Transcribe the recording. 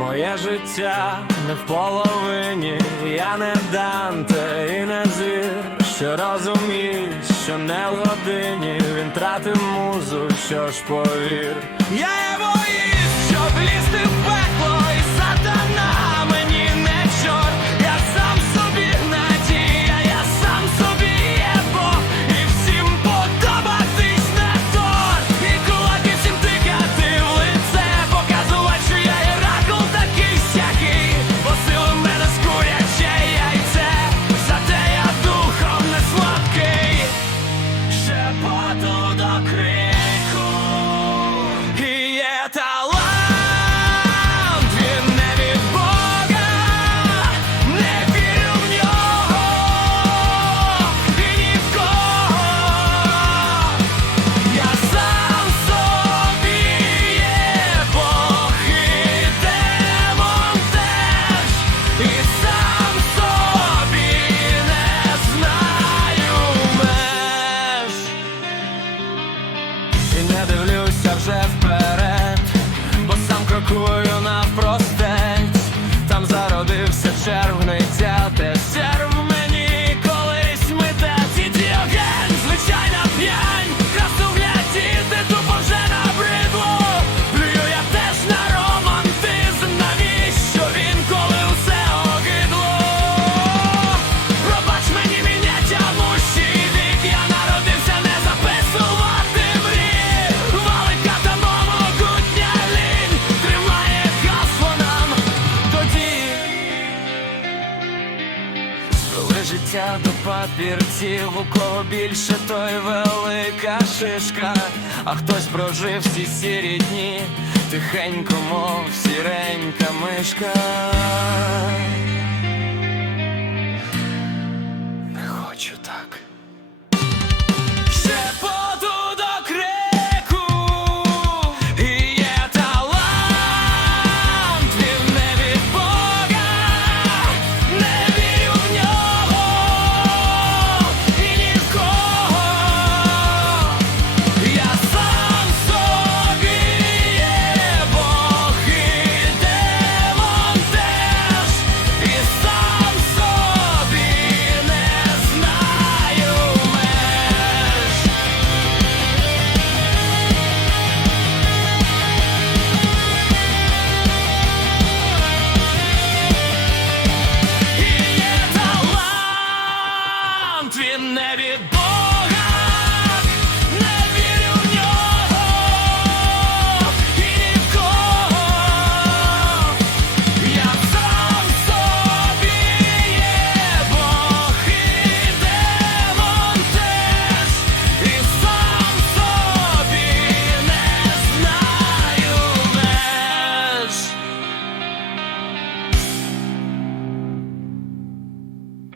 Моє життя не в половині, я не Данте і не зір, що розумій, що не в годині він тратив музу, що ж повір. Я є воїн, щоб лізти в Коли життя до папірців, у кого більше, той велика шишка, а хтось прожив всі сірі дні, тихенько, мов сіренька мишка.